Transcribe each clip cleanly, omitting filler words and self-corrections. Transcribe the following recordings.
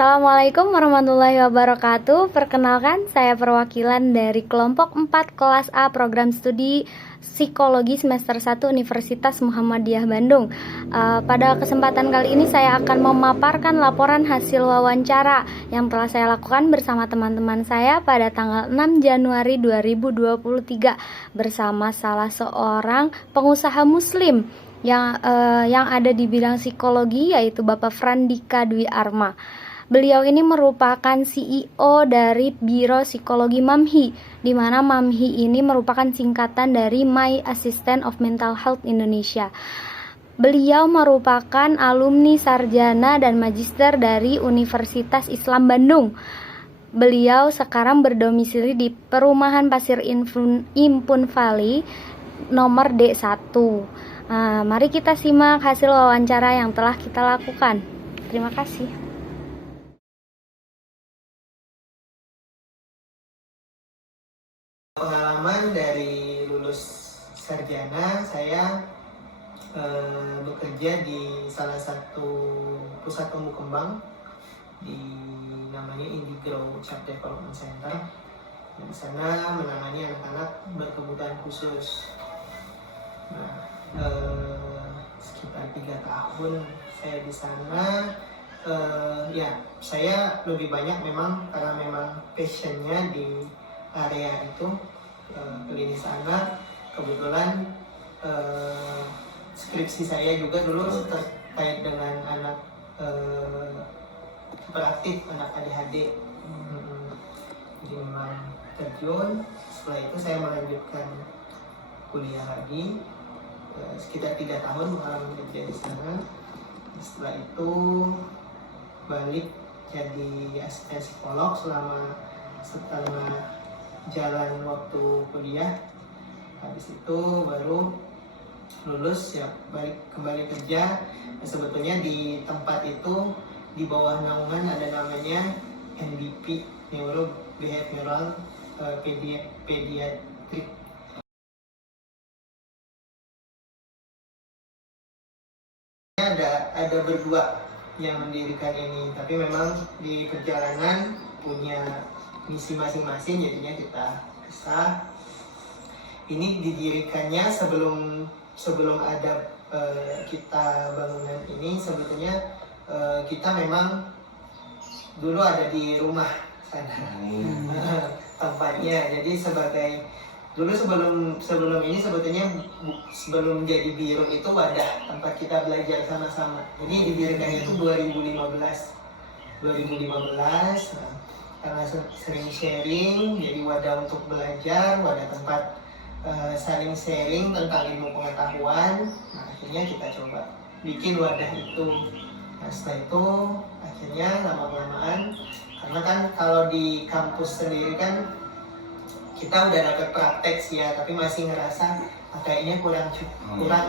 Assalamualaikum warahmatullahi wabarakatuh. Perkenalkan, saya perwakilan dari kelompok 4 kelas A program studi Psikologi semester 1 Universitas Muhammadiyah Bandung. Pada kesempatan kali ini saya akan memaparkan laporan hasil wawancara yang telah saya lakukan bersama teman-teman saya pada tanggal 6 Januari 2023 bersama salah seorang pengusaha muslim yang ada di bidang psikologi, yaitu Bapak Frandika Dwi Arma. Beliau ini merupakan CEO dari Biro Psikologi MAMHI, di mana MAMHI ini merupakan singkatan dari My Assistant of Mental Health Indonesia. Beliau merupakan alumni sarjana dan magister dari Universitas Islam Bandung. Beliau sekarang berdomisili di Perumahan Pasir Impun Valley nomor D1. Mari kita simak hasil wawancara yang telah kita lakukan. Terima kasih. Pengalaman dari lulus sarjana, saya bekerja di salah satu pusat tumbuh kembang di namanya Indigrow Child Development Center. Di sana menangani anak-anak berkebutuhan khusus. Sekitar 3 tahun saya di sana. Saya lebih banyak memang karena memang passionnya di area itu, klinis anak. Kebetulan skripsi saya juga dulu terkait dengan anak hiperaktif, anak ADHD. Jadi memang terjun. Setelah itu saya melanjutkan kuliah lagi, sekitar 3 tahun mengalami kerja di sana. Setelah itu balik jadi asisten psikolog selama setengah jalan waktu kuliah. Habis itu baru lulus, ya balik kembali kerja. Sebetulnya di tempat itu di bawah naungan ada namanya NBP, Neuro Behavioral Pediatric. Ada berdua yang mendirikan ini, tapi memang di perjalanan punya misi masing-masing, jadinya kita pisah. Ini didirikannya sebelum ada kita bangunan ini. Sebetulnya kita memang dulu ada di rumah sana tempatnya. Jadi dulu sebelum ini sebetulnya sebelum jadi biro itu wadah tempat kita belajar sama-sama. Jadi didirikannya itu 2015. Karena sering sharing, jadi wadah untuk belajar, wadah tempat saling sharing tentang ilmu pengetahuan. Akhirnya kita coba bikin wadah itu. Setelah itu akhirnya lama-kelamaan, karena kan kalau di kampus sendiri kan kita udah dapat praktek sih ya, tapi masih ngerasa kayaknya kurang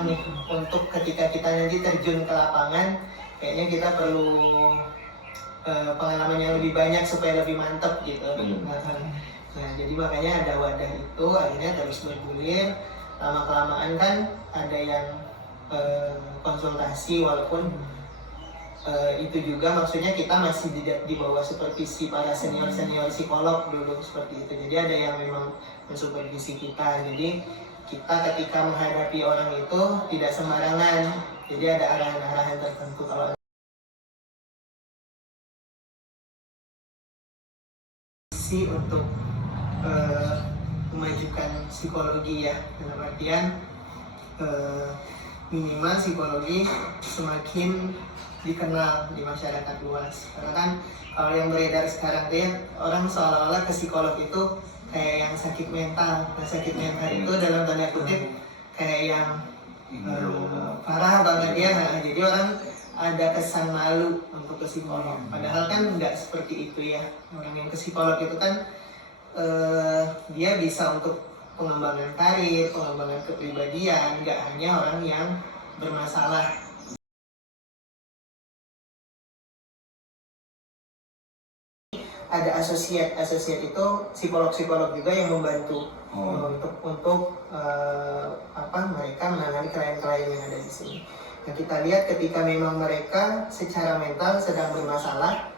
nih untuk ketika kita nanti terjun ke lapangan. Kayaknya kita perlu pengalaman yang lebih banyak supaya lebih mantap gitu. Nah, jadi makanya ada wadah itu, akhirnya terus bergulir. Lama-kelamaan kan ada yang konsultasi, walaupun itu juga maksudnya kita masih di bawah supervisi para senior psikolog dulu, seperti itu. Jadi ada yang memang mensupervisi kita. Jadi kita ketika menghadapi orang itu tidak sembarangan. Jadi ada arahan-arahan tertentu. Kalau untuk memajukan psikologi ya, dalam artian minimal psikologi semakin dikenal di masyarakat luas. Karena kan kalau yang beredar sekarang orang seolah-olah ke psikolog itu kayak yang sakit mental. Nah, sakit mental itu dalam tanda kutip kayak yang parah banget ya. Nah, jadi orang ada kesan malu untuk ke psikolog. Padahal kan nggak seperti itu ya. Orang yang ke psikolog itu kan dia bisa untuk pengembangan karir, pengembangan kepribadian, nggak hanya orang yang bermasalah. Ada asosiat itu psikolog juga yang membantu untuk mereka menangani klien-klien yang ada di sini. Nah, kita lihat ketika memang mereka secara mental sedang bermasalah,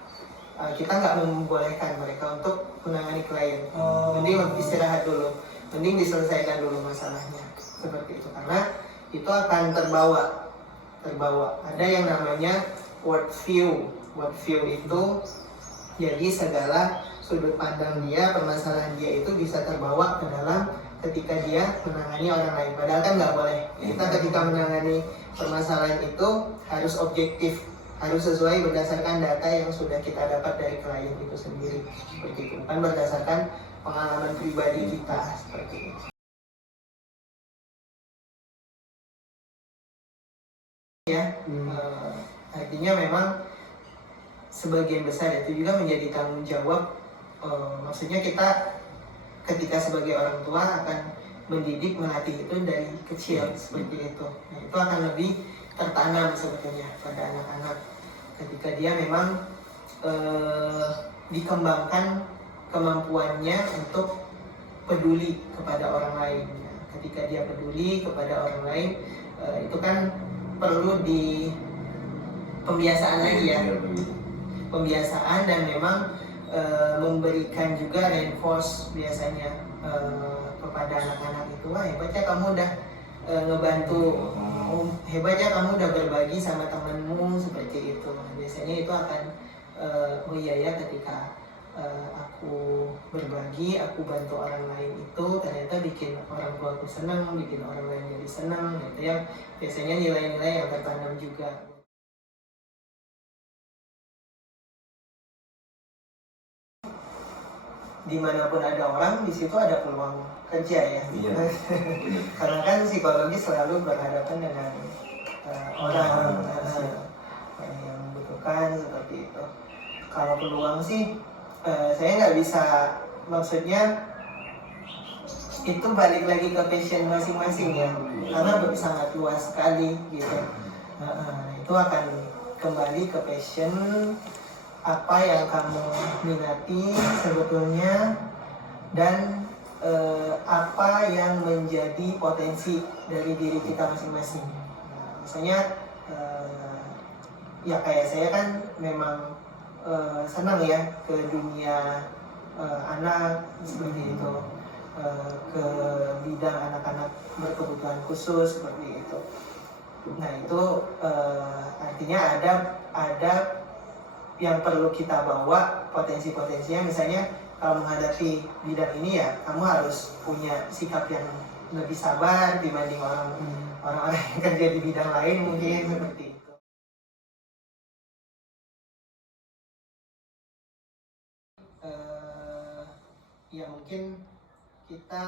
kita nggak membolehkan mereka untuk menangani klien. Mending istirahat dulu, mending diselesaikan dulu masalahnya, seperti itu, karena itu akan terbawa. Ada yang namanya world view itu jadi segala sudut pandang dia, permasalahan dia itu bisa terbawa ke dalam ketika dia menangani orang lain. Padahal kan nggak boleh. Kita ketika menangani permasalahan itu harus objektif, harus sesuai berdasarkan data yang sudah kita dapat dari klien itu sendiri, seperti itu, bukan berdasarkan pengalaman pribadi kita, seperti itu. Ya, artinya memang sebagian besar itu juga menjadi tanggung jawab. Maksudnya kita ketika sebagai orang tua akan mendidik, melatih itu dari kecil, seperti itu. Nah, itu akan lebih tertanam sebetulnya pada anak-anak ketika dia memang dikembangkan kemampuannya untuk peduli kepada orang lain. Ketika dia peduli kepada orang lain, itu kan perlu di pembiasaan lagi ya, pembiasaan, dan memang memberikan juga reinforce biasanya kepada anak-anak itu. Wah, hebatnya kamu udah ngebantu, hebatnya kamu udah berbagi sama temanmu, seperti itu. Biasanya itu akan oh iya ya, ketika aku berbagi, aku bantu orang lain, itu ternyata bikin orang tua aku senang, bikin orang lain jadi senang, gitu ya. Biasanya nilai-nilai yang tertanam juga. Dimanapun ada orang, di situ ada peluang kerja ya. Iya. Karena kan psikologi selalu berhadapan dengan orang yang membutuhkan, seperti itu. Kalau peluang sih, saya nggak bisa, maksudnya itu balik lagi ke passion masing-masing ya, karena sangat luas sekali gitu. Itu akan kembali ke passion, apa yang kamu minati sebetulnya, dan apa yang menjadi potensi dari diri kita masing-masing. Misalnya ya kayak saya kan memang senang ya ke dunia anak, seperti itu, ke bidang anak-anak berkebutuhan khusus, seperti itu. Nah, itu artinya ada yang perlu kita bawa potensi-potensinya. Misalnya kalau menghadapi bidang ini ya, kamu harus punya sikap yang lebih sabar dibanding orang-orang yang kerja di bidang lain, mungkin seperti itu. Ya mungkin kita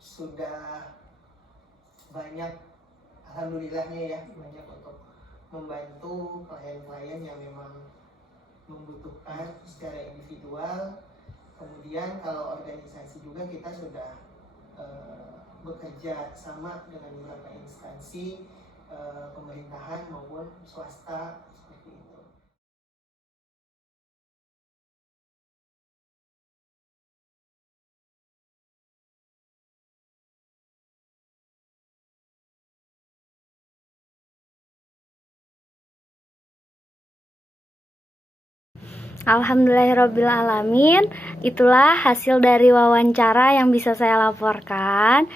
sudah banyak, alhamdulillahnya ya, banyak untuk membantu klien-klien yang memang membutuhkan secara individual. Kemudian kalau organisasi juga kita sudah bekerja sama dengan beberapa instansi pemerintahan maupun swasta, seperti itu. Alhamdulillahirrabbilalamin. Itulah hasil dari wawancara yang bisa saya laporkan.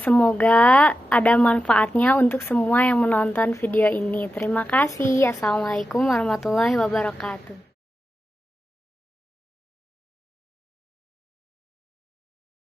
Semoga ada manfaatnya untuk semua yang menonton video ini. Terima kasih. Assalamualaikum warahmatullahi wabarakatuh.